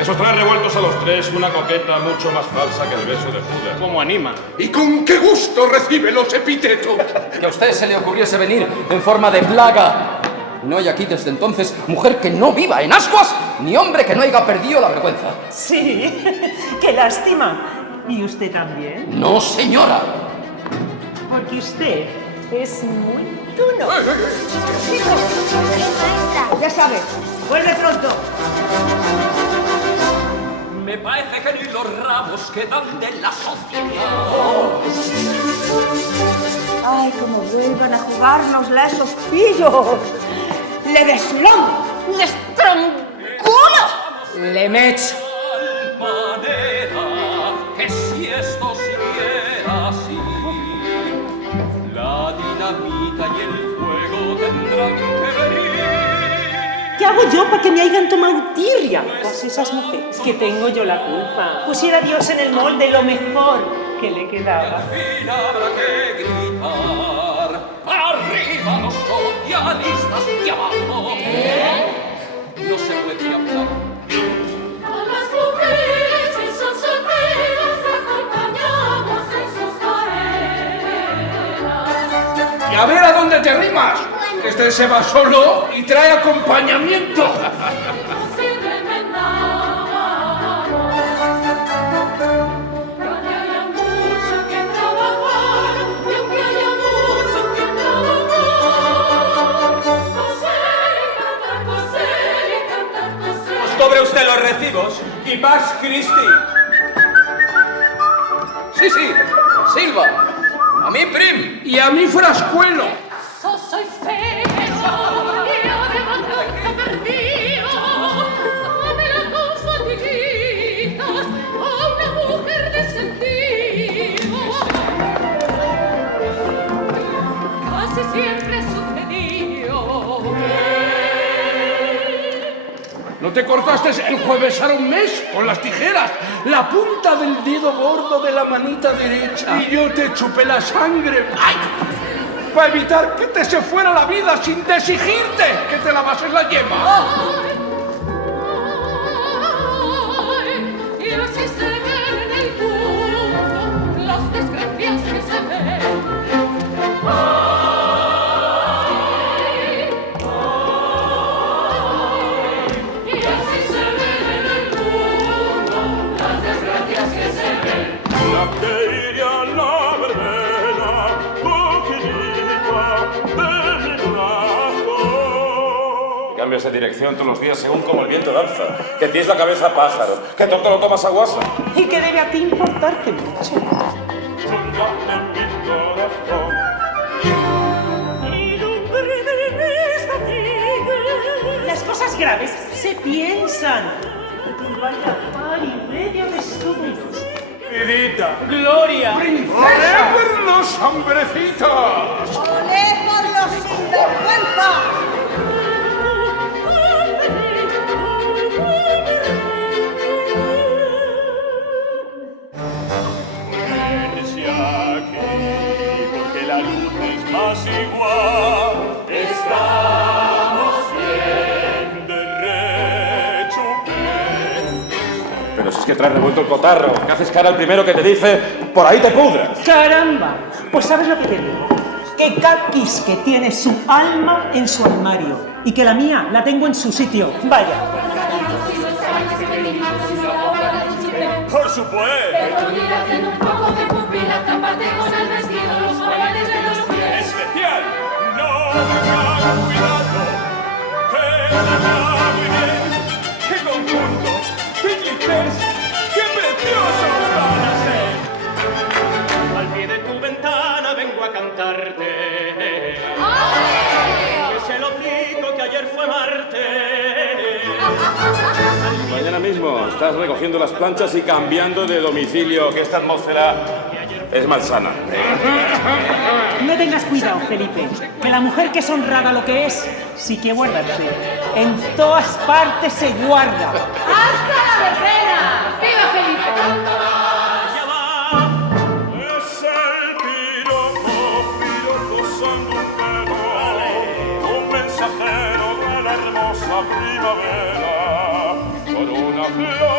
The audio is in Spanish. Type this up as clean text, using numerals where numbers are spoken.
Esos trae revueltos a los tres una coqueta mucho más falsa que el beso de Judas. ¿Cómo anima? ¿Y con qué gusto recibe los epítetos? Que a usted se le ocurriese venir en forma de plaga. No hay aquí desde entonces mujer que no viva en ascuas, ni hombre que no haya perdido la vergüenza. Sí, qué lástima. ¿Y usted también? No, señora. Porque usted es muy tuno. Ya sabes, vuelve pronto. Me parece que ni los ramos quedan de la sociedad. Ay, como vuelvan a jugárnosla esos pillos. ¡Le deslón! ¡Le estrangulo! Le mecho. Manera que si esto siguiera así, la dinamita y el fuego tendrán que venir. ¿Qué hago yo para que me hayan tomado tirria? Todas esas mujeres que tengo yo la culpa. Pusiera a Dios en el molde lo mejor que le quedaba. Al fin habrá que gritar. ¡Arriba los socialistas y abajo! No se puede hablar. A las mujeres que son solteras acompañamos en sus tareas. Y a ver a dónde te arrimas. Este se va solo y trae acompañamiento. Así remendamos. Que aunque haya mucho que trabajar, y aunque haya mucho que trabajar, coser y cantar, coser. Cobre usted los recibos y más Cristi. Sí, sí. Silva. A mí, prim. Y a mí frascuelo. Soy feo y además nunca perdido. Dame la cosa, amiguitas, a una mujer de sentido. Casi siempre sucedió. ¿No te cortaste el jueves a un mes con las tijeras? La punta del dedo gordo de la manita derecha. Y yo te chupé la sangre. ¡Ay! Para evitar que te se fuera la vida sin exigirte que te lavases la yema. Y así se ven en el mundo las desgracias que se ven. Y así se ven en el mundo las desgracias que se ven. La quería la verbena, cogidita de mi brazo. Cambias de dirección todos los días según como el viento danza. Que tienes la cabeza pájaro, que todo lo tomas a guasa. ¿Y qué debe a ti importarte mucho? Soñame mi corazón. El hombre de esta tierra. Las cosas graves se piensan. Vaya par y medio de estúpidos. Querida. ¡Gloria! ¡Olé por los hombrecitos! ¡Olé por los sinvergüenza! Ponerse aquí, porque la luz es más igual. Estamos bien de rechupé. Pero si es que traes revuelto el cotarro, que haces cara al primero que te dice, por ahí te pudras. ¡Caramba! Pues ¿sabes lo que te digo? Que Kakis que tiene su alma en su armario y que la mía la tengo en su sitio. Vaya. Por supuesto. Mira, tiene un poco de pupila, tápate con el vestido, los colores de los pies. Especial, no me cago, cuidado, que me va muy bien. ¡Qué conjunto! ¡Qué clichés! ¡Qué preciosos van a ser! Al pie de tu ventana vengo a cantarte. Es el hocico que ayer fue Marte. Mañana mismo estás recogiendo las planchas y cambiando de domicilio, que esta atmósfera es malsana. No tengas cuidado, Felipe, que la mujer que es honrada lo que es, sí que guardarse. En todas partes se guarda. ¡Hasta la verbena! ¡Viva Felipe! Ya va. Es el piropo sanguntero, un mensajero de la hermosa primavera, por una flor